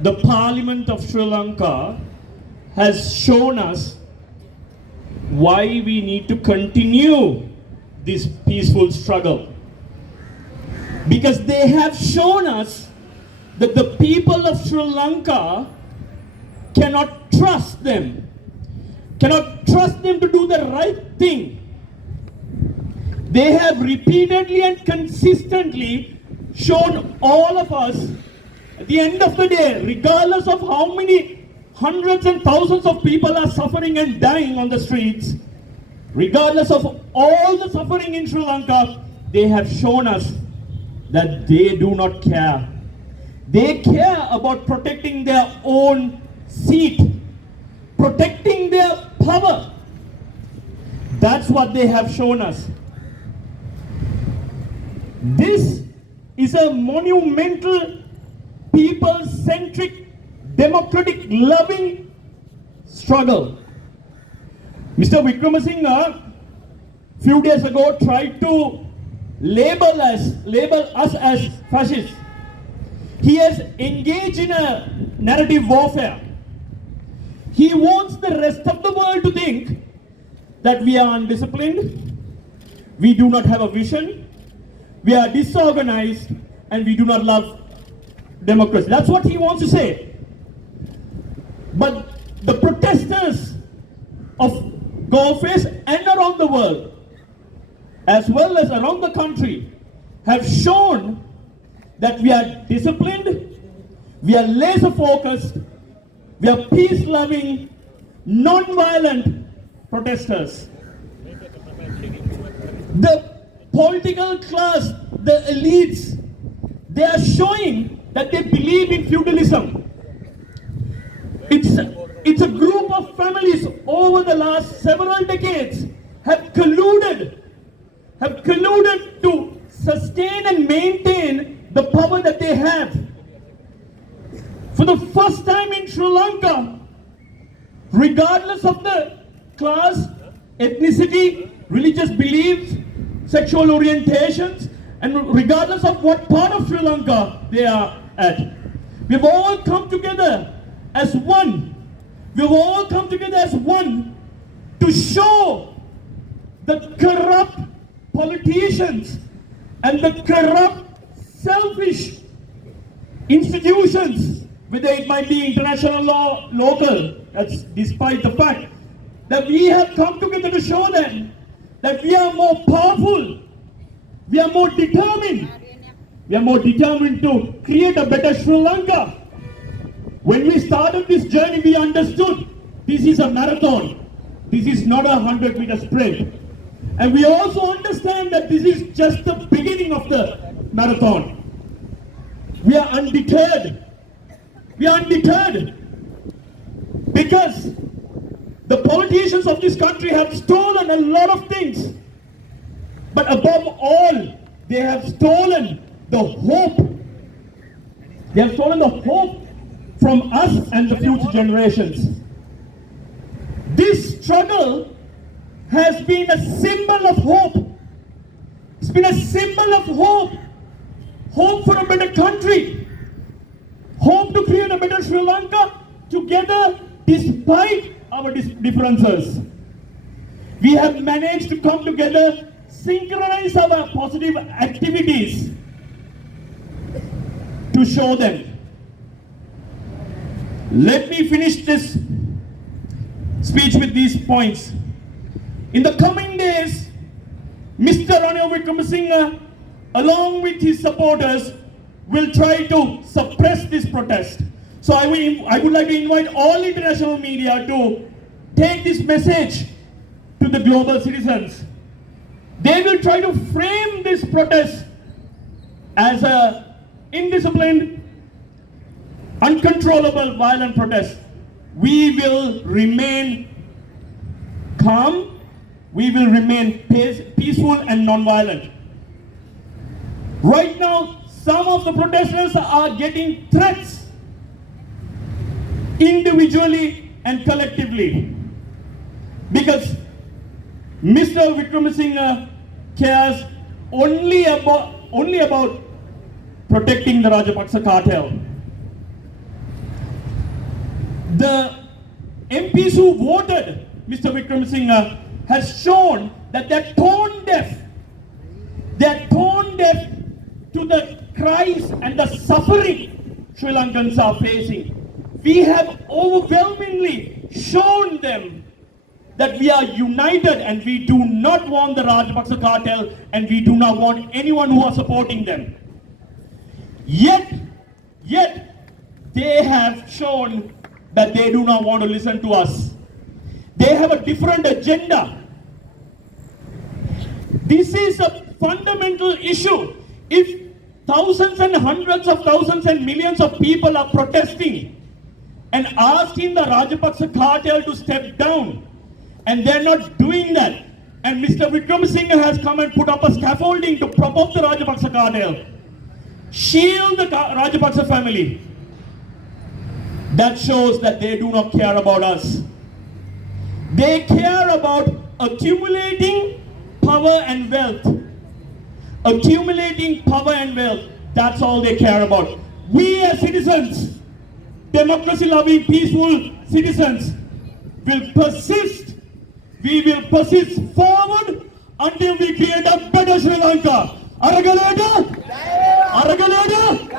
the Parliament of Sri Lanka has shown us why we need to continue this peaceful struggle. Because they have shown us that the people of Sri Lanka cannot trust them to do the right thing. They have repeatedly and consistently shown all of us, at the end of the day, regardless of how many hundreds and thousands of people are suffering and dying on the streets, regardless of all the suffering in Sri Lanka, they have shown us that they do not care. They care about protecting their own seat, protecting their power. That's what they have shown us. This is a monumental, people-centric, democratic-loving struggle. Mr. Wickremesinghe, few days ago, tried to label us as fascists. He has engaged in a narrative warfare. He wants the rest of the world to think that we are undisciplined, we do not have a vision, we are disorganized, and we do not love democracy. That's what he wants to say. But the protesters of Galle and around the world, as well as around the country, have shown that we are disciplined, we are laser focused, we are peace-loving, non-violent protesters. The political class, the elites, they are showing that they believe in feudalism. It's a group of families over the last several decades have colluded to sustain and maintain the power that they have. For the first time in Sri Lanka, regardless of the class, ethnicity, religious beliefs, sexual orientations, and regardless of what part of Sri Lanka they are at, we've all come together as one. We've all come together as one to show the corrupt politicians and the corrupt, selfish institutions, whether it might be international law, local, that's despite the fact that we have come together to show them that we are more powerful, we are more determined to create a better Sri Lanka. When we started this journey, we understood this is a marathon. This is not a 100-meter sprint. And we also understand that this is just the beginning of the marathon. We are undeterred. We are undeterred because the politicians of this country have stolen a lot of things. But above all, they have stolen the hope. They have stolen the hope from us and the future generations. This struggle has been a symbol of hope. It's been a symbol of hope. Hope for a better country. Hope to create a better Sri Lanka together despite our differences. We have managed to come together, synchronize our positive activities to show them. Let me finish this speech with these points. In the coming days, Mr. Ranil Wickremesinghe, along with his supporters, will try to suppress this protest. So I would like to invite all international media to take this message to the global citizens. They will try to frame this protest as an indisciplined, uncontrollable, violent protest. We will remain calm, we will remain peaceful and non-violent. Right now, some of the protesters are getting threats individually and collectively because Mr. Wickremesinghe cares only about protecting the Rajapaksa cartel. The MPs who voted Mr. Wickremesinghe has shown that they're tone deaf. They're tone deaf to the cries and the suffering Sri Lankans are facing. We have overwhelmingly shown them that we are united and we do not want the Rajapaksa cartel and we do not want anyone who are supporting them. Yet, they have shown that they do not want to listen to us. They have a different agenda. This is a fundamental issue. If thousands and hundreds of thousands and millions of people are protesting and asking the Rajapaksa cartel to step down, and they're not doing that, and Mr. Wickremesinghe has come and put up a scaffolding to prop up the Rajapaksa cartel, shield the Rajapaksa family, that shows that they do not care about us. They care about accumulating power and wealth. Accumulating power and wealth, that's all they care about. We as citizens, democracy-loving, peaceful citizens, will persist. We will persist forward until we create a better Sri Lanka. Aragaleda? Aragaleda?